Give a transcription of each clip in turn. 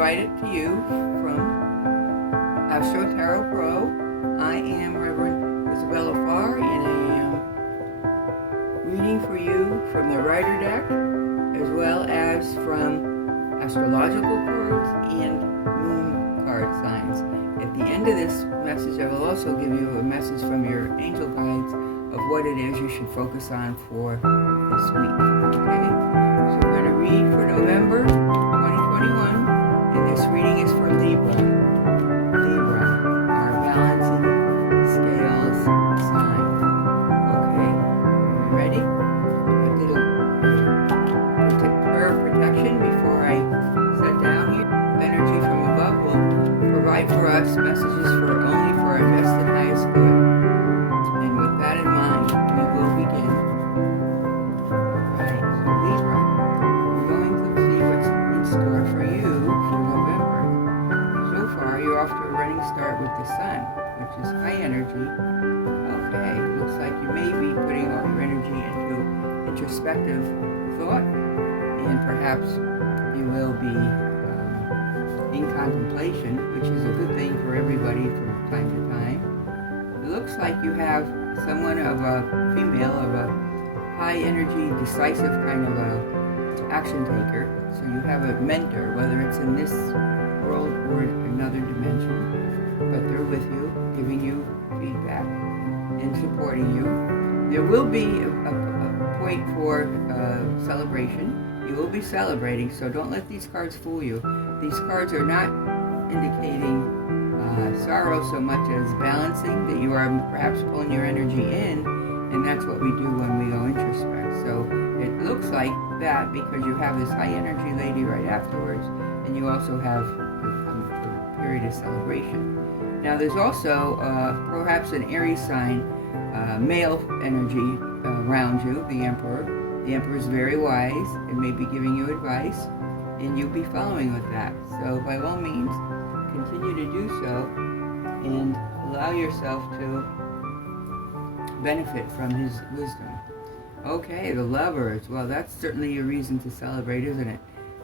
provided to you from AstroTarot.pro. I am Reverend Isabella Farr, and I am reading for you from the Rider deck, as well as from Astrological cards and moon card signs. At the end of this message, I will also give you a message from your angel guides of what it is you should focus on for this week. Okay? So we're going to read for November 2021, and this reading is for Libra. Libra, our balancing scales sign. Okay, are you ready? A little prayer of protection before I set down here. Energy from above will provide for us messages only for our best and highest good. And with that in mind, we will begin. Alright, so Libra, we're going to see what's in store for you for November. So far, you're off to a running start with the sun, which is high energy. Okay, looks like you may be putting all your energy into introspective thought, and perhaps you will be in contemplation, which is a good thing for everybody from time to time. It looks like you have someone of a female, of a high energy, decisive kind of a action taker. So you have a mentor, whether it's in this world or another dimension, but they're with you, giving you feedback and supporting you. There will be a point for celebration. You will be celebrating, so don't let these cards fool you. These cards are not indicating sorrow so much as balancing, that you are perhaps pulling your energy in, and that's what we do when we go introspect. So it looks like that because you have this high energy lady right afterwards, and you also have a period of celebration. Now there's also perhaps an Aries sign, male energy around you, the Emperor. The Emperor is very wise and may be giving you advice, and you'll be following with that. So by all means, continue to do so and allow yourself to benefit from his wisdom. Okay, the Lovers. Well, that's certainly a reason to celebrate, isn't it?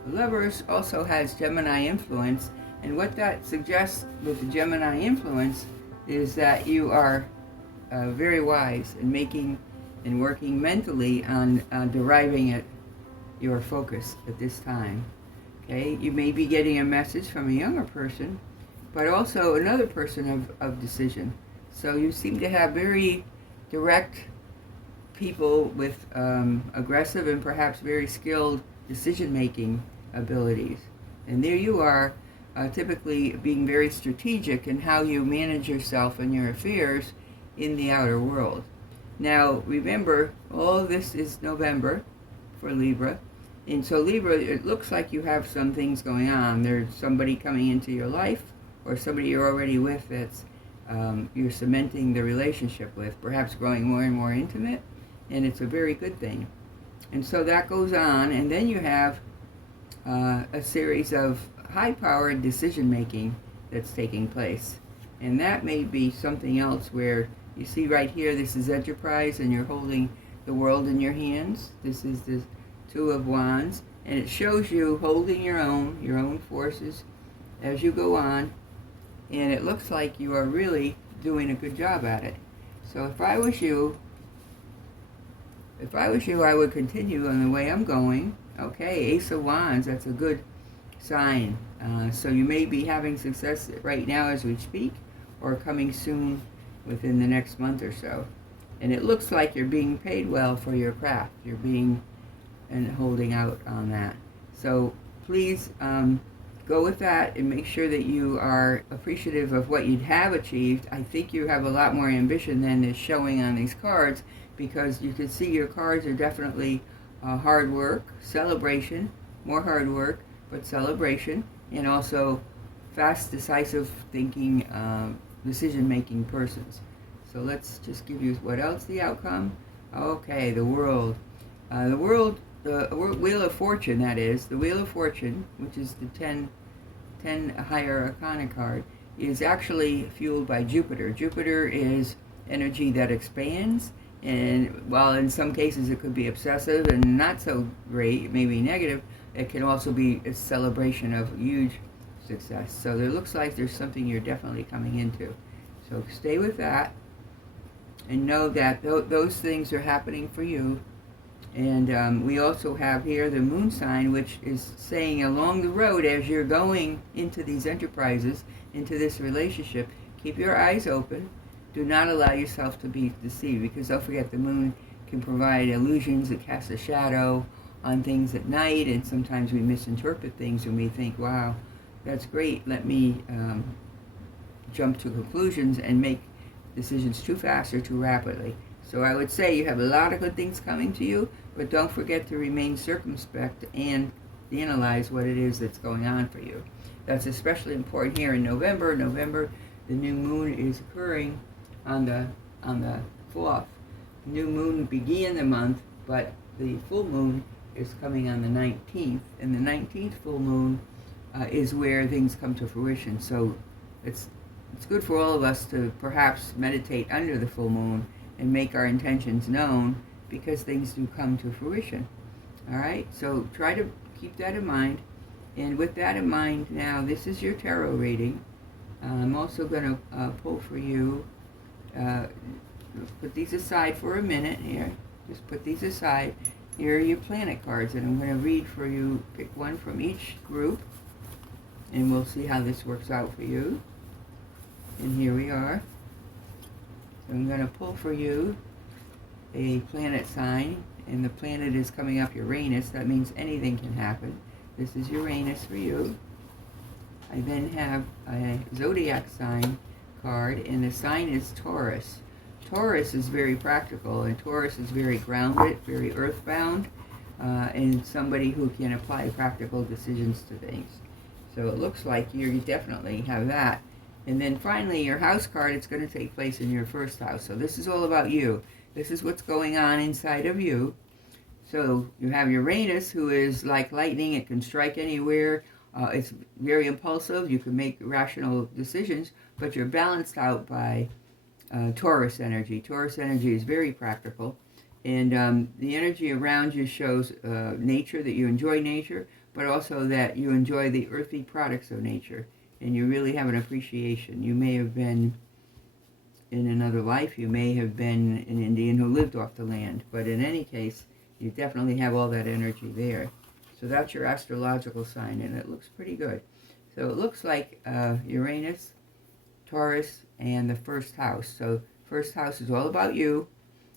The Lovers also has Gemini influence, and what that suggests with the Gemini influence is that you are very wise in making and working mentally on deriving at your focus at this time. Okay, you may be getting a message from a younger person, but also another person of decision. So you seem to have very direct people with aggressive and perhaps very skilled decision-making abilities. And there you are, typically being very strategic in how you manage yourself and your affairs in the outer world. Now, remember, all of this is November for Libra. And so Libra, it looks like you have some things going on. There's somebody coming into your life, or somebody you're already with that's you're cementing the relationship with, perhaps growing more and more intimate, and it's a very good thing. And so that goes on, and then you have a series of high-powered decision-making that's taking place. And that may be something else where you see right here, this is Enterprise, and you're holding the world in your hands. This is the Two of Wands, and it shows you holding your own forces as you go on, and it looks like you are really doing a good job at it. So if I was you, I would continue on the way I'm going. Okay, Ace of Wands, that's a good sign. So you may be having success right now as we speak, or coming soon within the next month or so. And it looks like you're being paid well for your craft. You're being and holding out on that. So please go with that and make sure that you are appreciative of what you have achieved. I think you have a lot more ambition than is showing on these cards, because you can see your cards are definitely hard work, celebration, more hard work, but celebration, and also fast, decisive thinking, decision-making persons. So let's just give you what else, the outcome. Okay, the World. The Wheel of Fortune, that is. The Wheel of Fortune, which is the 10 higher arcana card, is actually fueled by Jupiter. Jupiter is energy that expands, and while in some cases it could be obsessive and not so great, maybe negative, it can also be a celebration of huge success. So there looks like there's something you're definitely coming into. So stay with that and know that those things are happening for you. And we also have here the moon sign, which is saying along the road as you're going into these enterprises, into this relationship, keep your eyes open. Do not allow yourself to be deceived, because don't forget the moon can provide illusions. It casts a shadow on things at night, and sometimes we misinterpret things and we think, wow, that's great, let me jump to conclusions and make decisions too fast or too rapidly. So I would say you have a lot of good things coming to you, but don't forget to remain circumspect and analyze what it is that's going on for you. That's especially important here in November. November, the new moon is occurring on the 4th. New moon began the month, but the full moon is coming on the 19th, and the 19th full moon is where things come to fruition. So it's good for all of us to perhaps meditate under the full moon and make our intentions known, because things do come to fruition. All right, so try to keep that in mind. And with that in mind, now this is your tarot reading. I'm also going to pull for you. Put these aside for a minute here. Just put these aside. Here are your planet cards, and I'm going to read for you. Pick one from each group, and we'll see how this works out for you. And here we are. So I'm going to pull for you a planet sign, and the planet is coming up Uranus. That means anything can happen. This is Uranus for you. I then have a zodiac sign card, and the sign is Taurus. Taurus is very practical, and Taurus is very grounded, very earthbound, and somebody who can apply practical decisions to things. So it looks like you definitely have that. And then finally, your house card, it's going to take place in your first house. So this is all about you. This is what's going on inside of you. So you have Uranus, who is like lightning. It can strike anywhere. It's very impulsive. You can make rational decisions, but you're balanced out by Taurus energy. Taurus energy is very practical. And the energy around you shows nature, that you enjoy nature, but also that you enjoy the earthy products of nature. And you really have an appreciation. You may have been, in another life, you may have been an Indian who lived off the land. But in any case, you definitely have all that energy there. So that's your astrological sign, and it looks pretty good. So it looks like Uranus, Taurus, and the first house. So first house is all about you.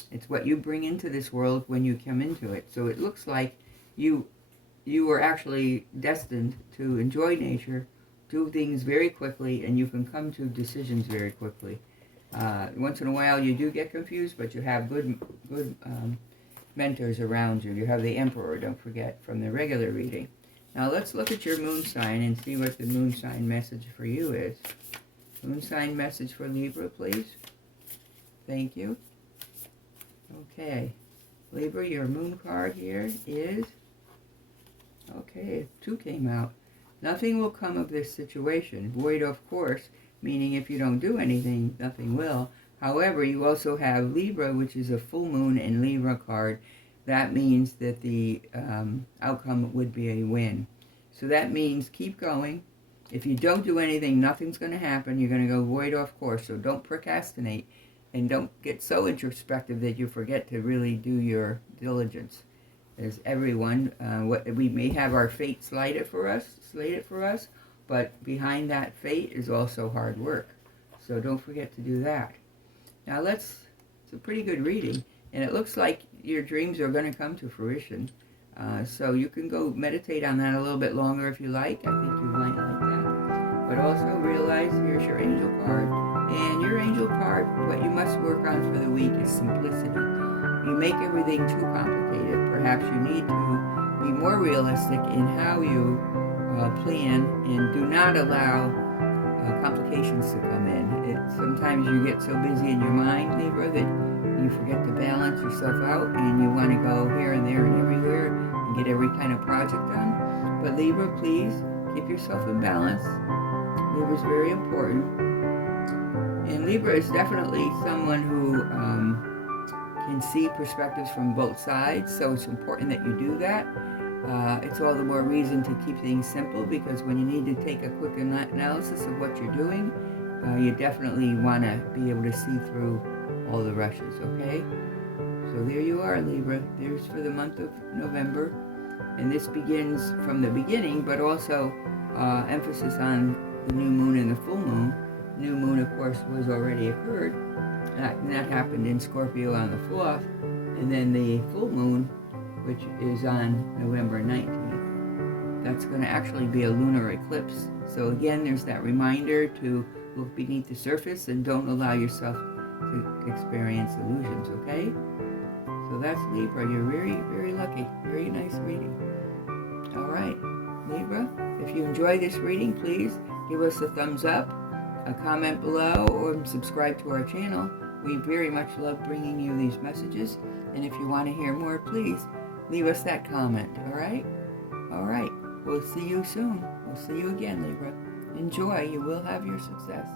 It's what you bring into this world when you come into it. So it looks like you are actually destined to enjoy nature, do things very quickly, and you can come to decisions very quickly. Once in a while you do get confused, but you have good mentors around you. You have the Emperor, don't forget, from the regular reading. Now let's look at your moon sign and see what the moon sign message for you is. Moon sign message for Libra, please. Thank you. Okay. Libra, your moon card here is... Okay, 2 came out. Nothing will come of this situation. Void of course, meaning if you don't do anything, nothing will. However, you also have Libra, which is a full moon in Libra card. That means that the outcome would be a win. So that means keep going. If you don't do anything, nothing's going to happen. You're going to go void off course. So don't procrastinate, and don't get so introspective that you forget to really do your diligence. As everyone, we may have our fate slated for us, but behind that fate is also hard work. So don't forget to do that. Now it's a pretty good reading, and it looks like your dreams are going to come to fruition. So you can go meditate on that a little bit longer if you like. I think you might like that. But also realize here's your angel card. And your angel card, what you must work on for the week is simplicity. You make everything too complicated. Perhaps you need to be more realistic in how you plan, and do not allow complications to come in. Sometimes you get so busy in your mind, Libra, that you forget to balance yourself out, and you want to go here and there and everywhere and get every kind of project done. But Libra, please keep yourself in balance. Libra is very important. And Libra is definitely someone who can see perspectives from both sides, so it's important that you do that. It's all the more reason to keep things simple, because when you need to take a quick analysis of what you're doing, you definitely want to be able to see through all the rushes, okay? So there you are, Libra. There's for the month of November. And this begins from the beginning, but also emphasis on the new moon and the full moon. New moon, of course, was already occurred. That happened in Scorpio on the 4th. And then the full moon, which is on November 19th. That's going to actually be a lunar eclipse. So again, there's that reminder to look beneath the surface and don't allow yourself to experience illusions, okay? So that's Libra. You're very, very lucky. Very nice reading. All right, Libra, if you enjoy this reading, please give us a thumbs up, a comment below, or subscribe to our channel. We very much love bringing you these messages. And if you want to hear more, please leave us that comment, all right? All right, we'll see you soon. We'll see you again, Libra. Enjoy. You will have your success.